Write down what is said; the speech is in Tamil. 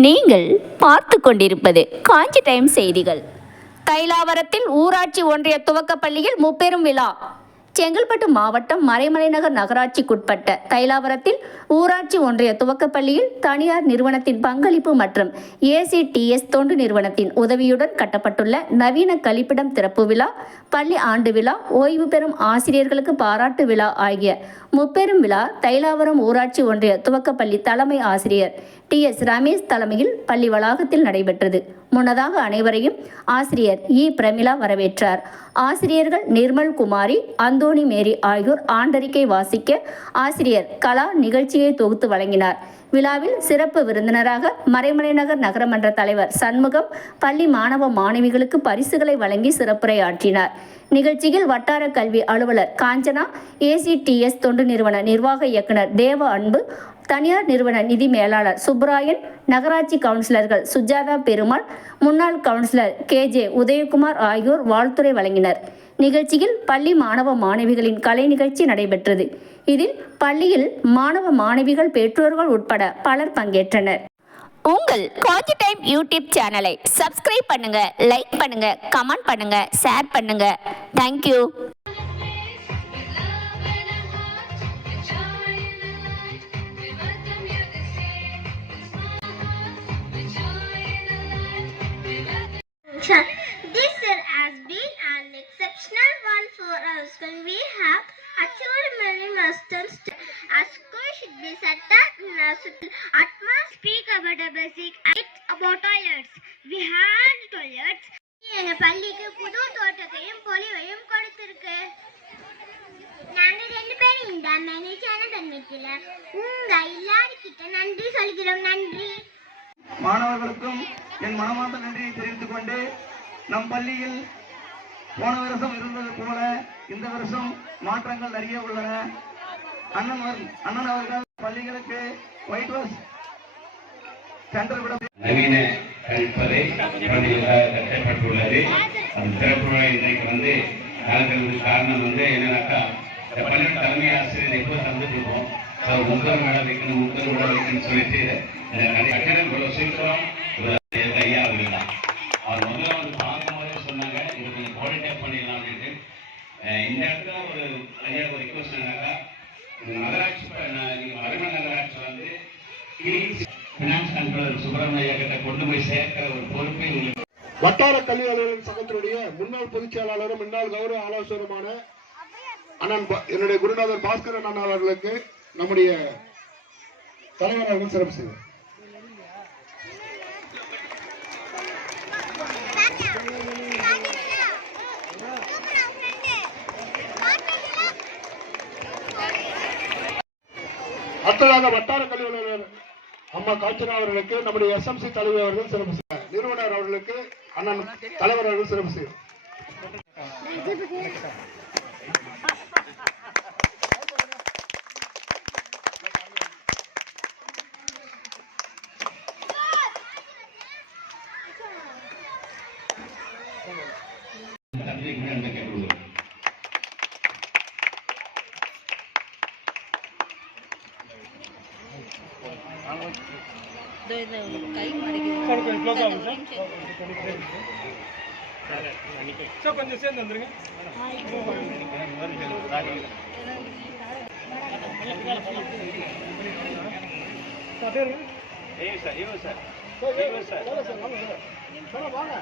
நீங்கள் பார்த்து கொண்டிருப்பது காஞ்சி டைம் செய்திகள். தைலாவரத்தில் ஊராட்சி ஒன்றிய துவக்கப்பள்ளியில் முப்பெரும் விழா. செங்கல்பட்டு மாவட்டம் மறைமலைநகர் நகராட்சிக்குட்பட்ட தைலாவரத்தில் ஊராட்சி ஒன்றிய துவக்கப்பள்ளியில் தனியார் நிறுவனத்தின் பங்களிப்பு மற்றும் ACTS தொண்டு நிறுவனத்தின் உதவியுடன் கட்டப்பட்டுள்ள நவீன கழிப்பிடம் திறப்பு விழா, பள்ளி ஆண்டு விழா, ஓய்வு பெறும் ஆசிரியர்களுக்கு பாராட்டு விழா ஆகிய முப்பெரும் விழா தைலாவரம் ஊராட்சி ஒன்றிய துவக்கப்பள்ளி தலைமை ஆசிரியர் TS ரமேஷ் தலைமையில் பள்ளி வளாகத்தில் நடைபெற்றது. முன்னதாக அனைவரையும் ஆசிரியர் பிரமிளா வரவேற்றார். ஆசிரியர்கள் நிர்மல் குமாரி, அந்தோணி மேரி ஆகியோர் ஆண்டறிக்கை வாசிக்க, ஆசிரியர் கலா நிகழ்ச்சியை தொகுத்து வழங்கினார். விழாவில் சிறப்பு விருந்தினராக மறைமலைநகர் நகரமன்ற தலைவர் சண்முகம் பள்ளி மாணவ மாணவிகளுக்கு பரிசுகளை வழங்கி சிறப்புரையாற்றினார். நிகழ்ச்சியில் வட்டார கல்வி அலுவலர் காஞ்சனா, ACTS தொண்டு நிறுவன நிர்வாக இயக்குனர் தேவ அன்பு, தனியார் நிறுவன நிதி மேலாளர் சுப்ராயன், நகராட்சி கவுன்சிலர்கள் சுஜாதா பெருமாள், முன்னாள் கவுன்சிலர் KJ உதயகுமார் ஆகியோர் வாழ்த்துரை வழங்கினர். நிகழ்ச்சியில் பள்ளி மாணவ மாணவிகளின் கலை நிகழ்ச்சி நடைபெற்றது. இதில் பள்ளியில் மாணவ மாணவிகள், பெற்றோர்கள் உட்பட பலர் பங்கேற்றனர். உங்கள் காஞ்சி டைம் யூடியூப் சேனலை சப்ஸ்கிரைப் பண்ணுங்க, லைக் பண்ணுங்க, கமெண்ட் பண்ணுங்க, ஷேர் பண்ணுங்க. Thank you. This year has been an exceptional one for us when we have achieved many milestones. Our school should be set up in a atmosphere. Speak about a basic. It's about toilets. We had toilets. எங்க பள்ளிக்கு புது தோட்டத்தையும் பொலிவையும் கொடுத்திருக்கு. நாங்க ரெண்டு பேரும் இந்த மகிழ்ச்சியான தருணத்துல உங்க எல்லாருக்கிட்ட நன்றி சொல்கிறோம். நன்றி. மாணவர்களுக்கும் என் மனமார்ந்த நன்றியை தெரிவித்துக் கொண்டு, நம் பள்ளியில் போன வருஷம் இருந்தது போல இந்த வருஷம் மாற்றங்கள் நிறைய உள்ளன. அண்ணன் அவர்கள் பள்ளிகளுக்கு ஒயிட் வாஷ் சென்டர் விட நவீன கழிப்பறை கட்டப்பட்டுள்ளது. அது சிறப்பு இன்னைக்கு காரணம் என்னன்னாக்கா, பள்ளியோட தலைமை ஆசிரியர் எப்போ தந்துருக்கோம், முப்பது விட வைக்கணும், 30 விட வைக்கணும்னு சொல்லிட்டு கட்டணம் இவ்வளவு சீக்கிரம் ஐயா அவர்கள் தான். அவர் முதல்ல பார்க்கும் போதே சொன்னாங்க, இது கொஞ்சம் குவாலிட்டியாக பண்ணிடலாம் அப்படின்ட்டு. இந்த இடத்துல ஒரு ஐயா ஒரு ரிக்வஸ்ட் என்னன்னாக்கா, நகராட்சி மறைமலை நகராட்சி பினான்ஸ் கண்ட்ரோலர் சுப்பிரமணிய கிட்ட கொண்டு போய் சேர்க்கிற ஒரு பொறுப்பை வட்டார கல்வி அலுவலர் சங்கத்தினுடைய முன்னாள் பொதுச் செயலாளரும் முன்னாள் கௌரவ ஆலோசகருமான அண்ணன் என்னுடைய குருநாதர் பாஸ்கரன் அண்ணா அவர்களுக்கு நம்முடைய தலைவர் அவர்கள் சிறப்பு செய்வார். அடுத்ததாக வட்டார கல்வி அலுவலர் அம்மா காஞ்சனா அவர்களுக்கு நம்முடைய SMC தலைவர் அவர்கள் சிறப்பு செய்வார். நிறுவனர் அவர்களுக்கு அண்ணன் தலைவர் அவர்கள் சிறப்பு செய்வார். கொஞ்சம் சேர்ந்து வந்துருங்க. வாங்க